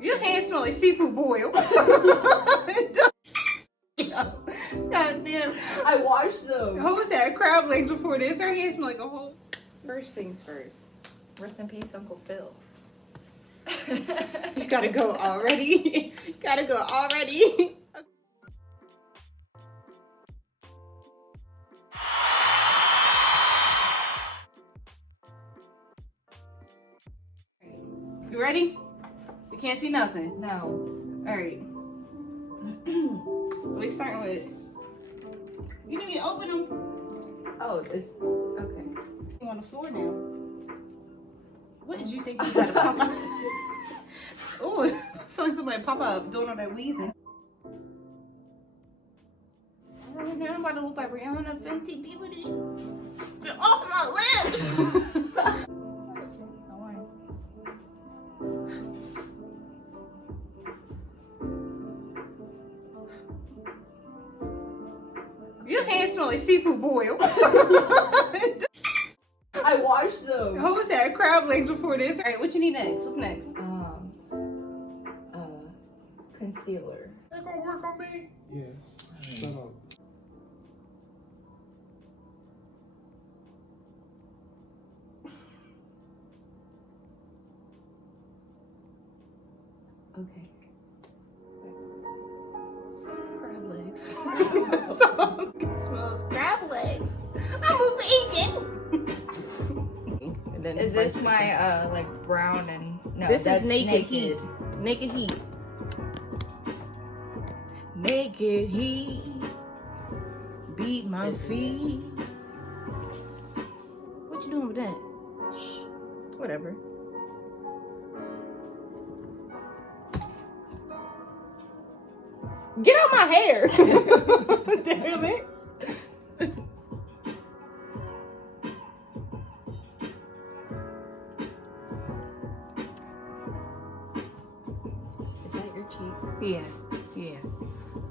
Your hands smell like seafood boil. God damn. I washed them. Who was that? Crab legs before this. Her hands smell like a whole. First things first. Rest in peace, Uncle Phil. You gotta go already. Gotta go already. You ready? We can't see nothing. No. Alright. We starting with. You didn't even open them. Oh, it's okay. You on the floor now. What did you think you gotta pop up? Oh, it's like somebody pop up doing all that wheezing. Oh, now I'm about to look like Rihanna Fenty Beauty. Get off my lips! Your hands smell like seafood boil. I washed them. Who was that? Crab legs before this. Alright, what you need next? What's next? Concealer. That gonna work on me? Yes. Shut up. Okay. Crab legs. So it smells crab legs. I'm a vegan. And then Is this my like brown and no? This that's is naked heat. Naked heat. Naked heat. Beat my feet. What you doing with that? Shh. Whatever. Get out my hair! Damn it! Is that your cheek? Yeah, yeah.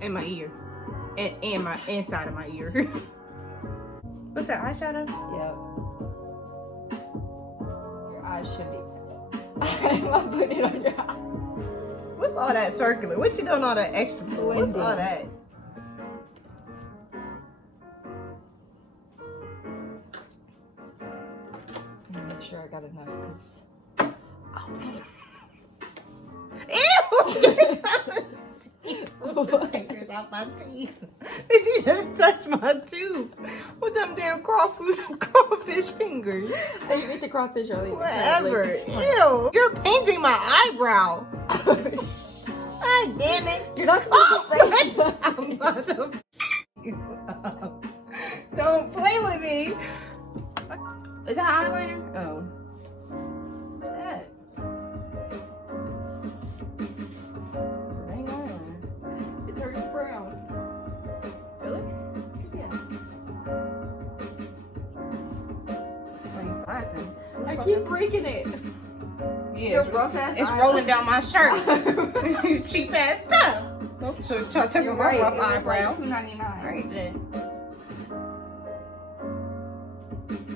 And my ear. And my inside of my ear. What's that, eyeshadow? Yep. Your eyes should be. I'm not putting it on your eye. What's all that circular? What you doing all that extra for? What's all that? Let me make sure I got enough because. Ew! Fingers off my teeth. Did you just touch my tooth with them damn crawfish fingers? Oh, you ate the crawfish earlier. Whatever. Ew! You're painting my eyebrow. God damn it! You're not supposed to say that. I'm about to f you up. Don't play with me. Is that eyeliner? Oh. What's that? It ain't eyeliner. It turns brown. Really? Yeah. Are you flapping? I keep breaking it. Yeah, Your rough ass. it's rolling down my shirt. You cheap ass stuff. So take You're my right. rough It was eyebrow. like $2.99. Alright then.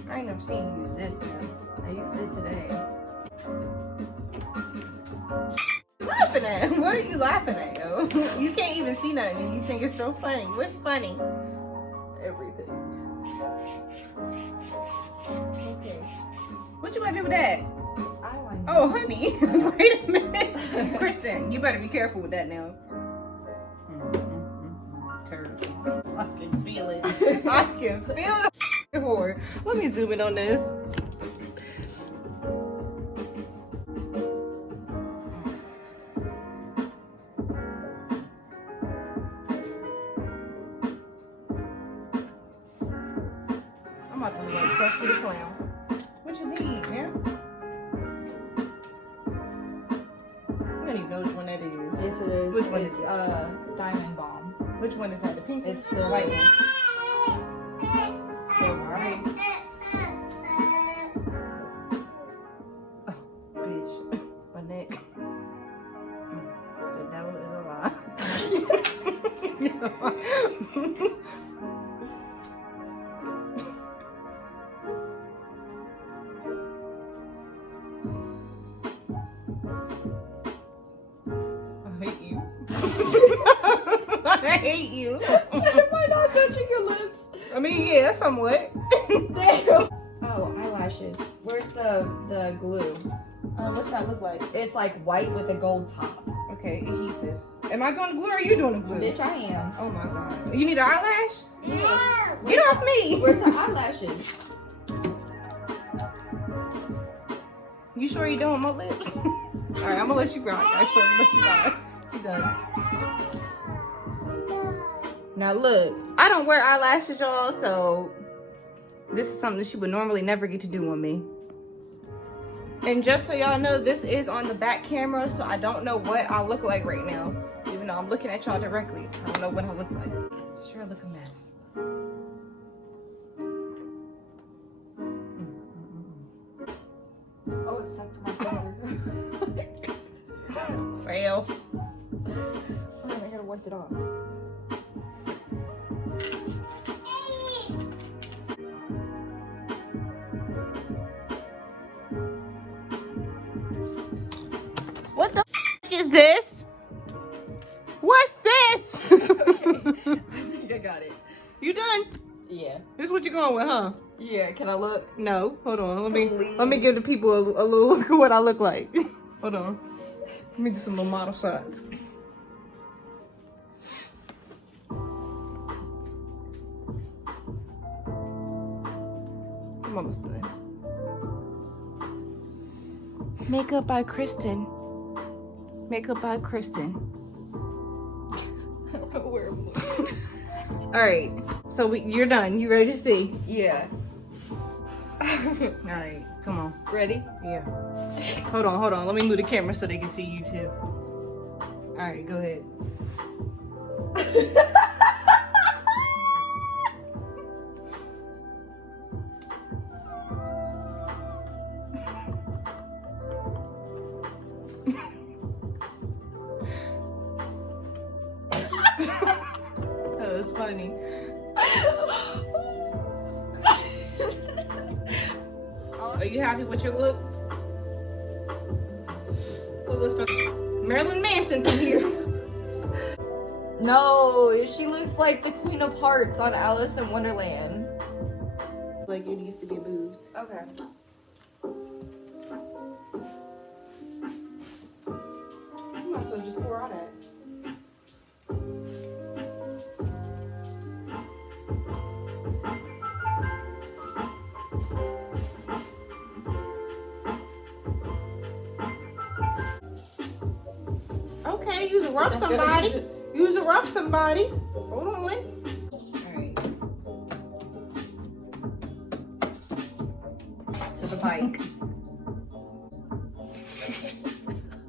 I ain't never seen you use this now. I used it today. Laughing at? What are you laughing at, yo? You can't even see nothing and you think it's so funny. What's funny? Everything. Okay. What you want to do with that? It's eyeliner. Oh, honey. Wait a minute. Kristen, you better be careful with that now. Terrible. I can feel it. I can feel the horror. Let me zoom in on this. I'm about to be like Krusty the Clown. What you need, man? I don't even know which one that is. Yes, it is. Which one it's is it? Diamond Bomb. Which one is that? The pink? It's the the white one. silver. Alright. Oh, bitch. My neck. The devil is alive. hate you. Am I not touching your lips? I mean, yeah, somewhat. Damn. Oh, eyelashes. Where's the glue? What's that look like? It's like white with a gold top. Okay, adhesive. Am I doing the glue or are you doing the glue? Bitch, I am. Oh my god. You need an eyelash? Yeah. Get off me! Where's the eyelashes? You sure you don't want my lips? Alright, I'm gonna let you rock. Actually, I'm gonna let you rock. You done. Now look, I don't wear eyelashes, y'all, so this is something that she would normally never get to do on me. And just so y'all know, this is on the back camera, so I don't know what I look like right now. Even though I'm looking at y'all directly, I don't know what I look like. Sure look a mess. Oh, it's stuck to my finger. Fail. Oh, I gotta wipe it off. What the is this? What's this? I think I got it. You done? Yeah. This is what you're going with, huh? Yeah, can I look? No, hold on. Let me Please. give the people a little look at what I look like. Hold on. Let me do some little model shots. I'm almost done. Makeup by Kristen. Makeup by Kristen. Where blue? All right. So you're done. You ready to see? Yeah. All right. Come on. Ready? Yeah. Hold on. Let me move the camera so they can see you too. All right, go ahead. That was funny. Are you happy with your look? Look for Marilyn Manson from here. No, she looks like the Queen of Hearts on Alice in Wonderland. Like it needs to be moved. Okay. You might as well just pour all that. Okay, use a rough somebody. Use a rough somebody. Hold on. Alright. To the bike.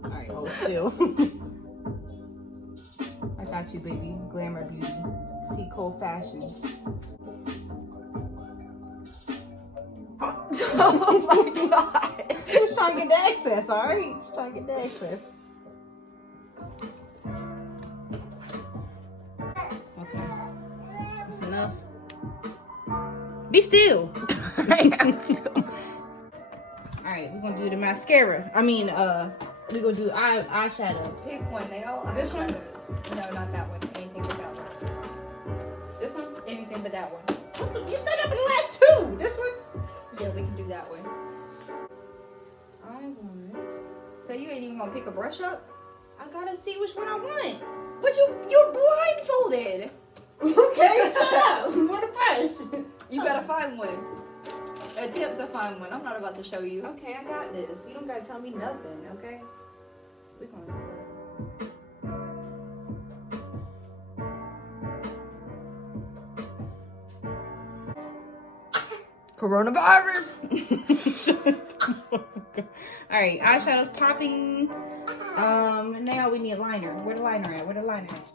Alright, hold still. I got you, baby. Glamour beauty. See cold fashions. Oh my god. He was trying to get the access, alright? Just trying to get the access. Okay. That's enough. Be still. I'm still. Alright, we're gonna do the mascara. I mean, we're gonna do eyeshadow. Pick one. They all This one? eyeshadows. No, not that one. Anything but that one. This one? Anything but that one. What the, you said that for the last two. This one? Yeah, we can do that one. I want. So you ain't even gonna pick a brush up? I gotta see which one I want. But you're blindfolded. Okay, shut up. More the brush. You gotta find one. Attempt to find one. I'm not about to show you. Okay, I got this. You don't gotta tell me nothing, okay? We're gonna. Coronavirus. All right, eyeshadow's popping. Now we need a liner. Where the liner at? Where the liner at?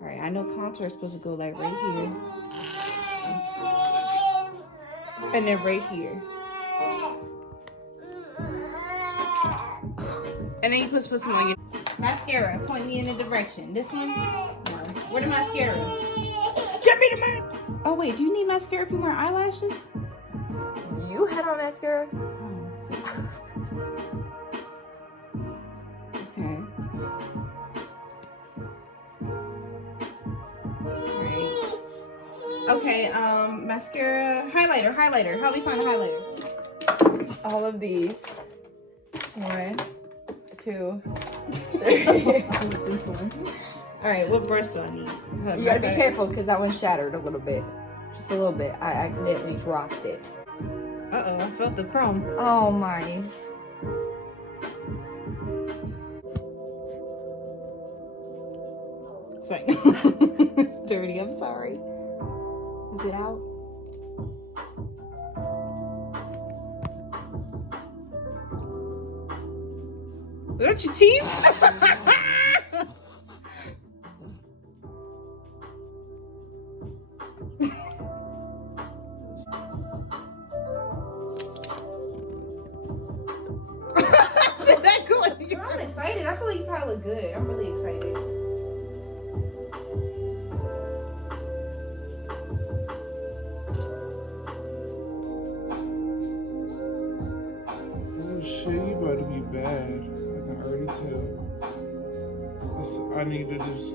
All right, I know contour is supposed to go like right here, and then right here, and then you put some on your mascara. Point me in a direction. This one. No. Where the mascara? Give me the mascara. Oh wait, do you need mascara if you wear eyelashes? You had on mascara? Oh, Okay, mascara, highlighter. How do we find a highlighter? All of these. 1, 2, 3. All right, what brush do I need? You gotta be careful because that one shattered a little bit. Just a little bit. I accidentally dropped it. Uh-oh, I felt the chrome. Oh my. Sorry. It's dirty, I'm sorry. Is it out? Don't you see? I'm excited. I feel like you probably look good. I'm really excited. Oh shit, you about to be bad. I can already tell. I need to just.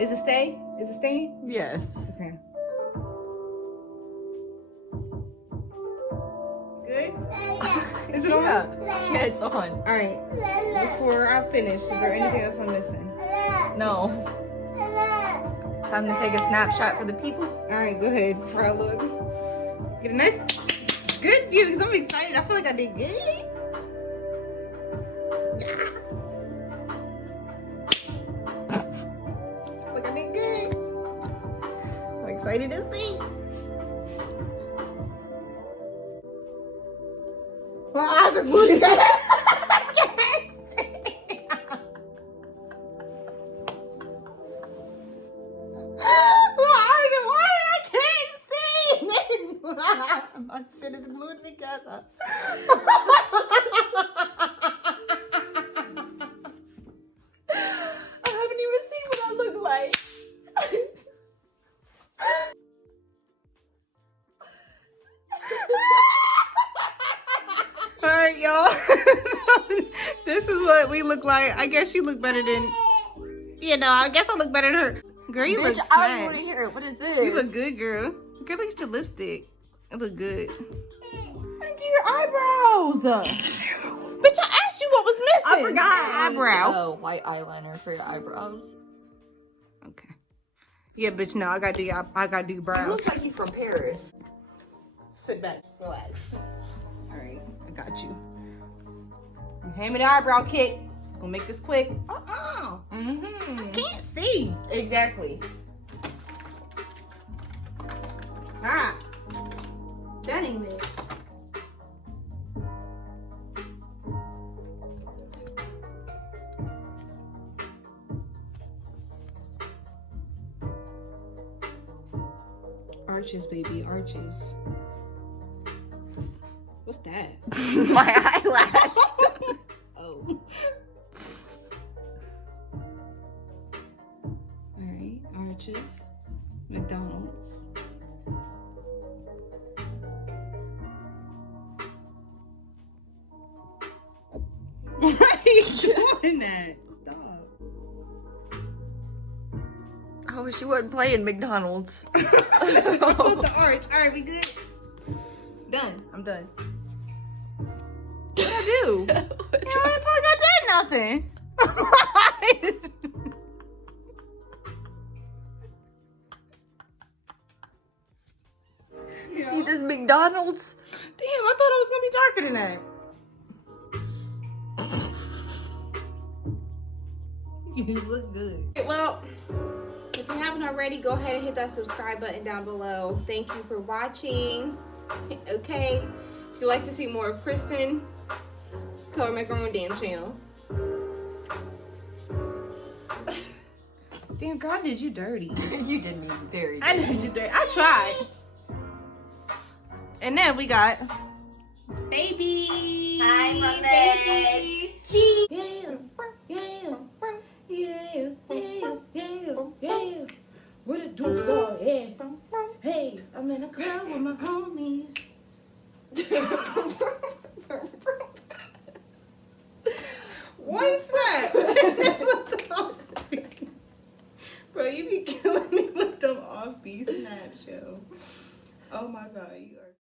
Is it stay? Is it staying? Yes. Okay. Good? Is it on? Yeah, it's on. All right. Before I finish, is there anything else I'm missing? No. Time to take a snapshot for the people. All right, go ahead. Before I look, get a nice, good view because I'm excited. I feel like I did good. Yeah. I feel like I did good. I'm excited to see. My eyes are glued together. I can't see. My eyes are watering. I can't see. My shit is glued together. I haven't even seen what I look like. All right, y'all. This is what we look like. I guess you look better than, I guess I look better than her. Girl, you look Bitch, smashed. I was here. What is this? You look good, girl. Girl, look at your lipstick. It look good. What do your eyebrows? Bitch, I asked you what was missing. I forgot. Eyebrow. Oh, white eyeliner for your eyebrows. Okay. Yeah, bitch, no, I gotta do your You brows. look like you from Paris. Sit back, relax. All right, I got you. Hand me the eyebrow kit. Gonna make this quick. Mm-hmm. I can't see. Exactly. Ah, that ain't it. Arches, baby, arches. What's that? My eyelash. Oh. Alright, arches. McDonald's. Why are you doing that? Stop. I wish you wasn't playing McDonald's. I put the arch. Alright, we good? Done. I'm done. What'd I do? I feel like I did nothing. You see this McDonald's? Damn, I thought I was gonna be darker than that. You look good. Well, if you haven't already, go ahead and hit that subscribe button down below. Thank you for watching. Okay. If you'd like to see more of Kristen, tell her make her own damn channel. Damn, God did you dirty. You did me very I did you dirty. I tried. And then we got baby. Hi, my baby. Gee. Yeah. What it do, so yeah. Hey, I'm in a club with my homies. One snap. Bro, you be killing me with them all. off B Snap show. Oh my god, you are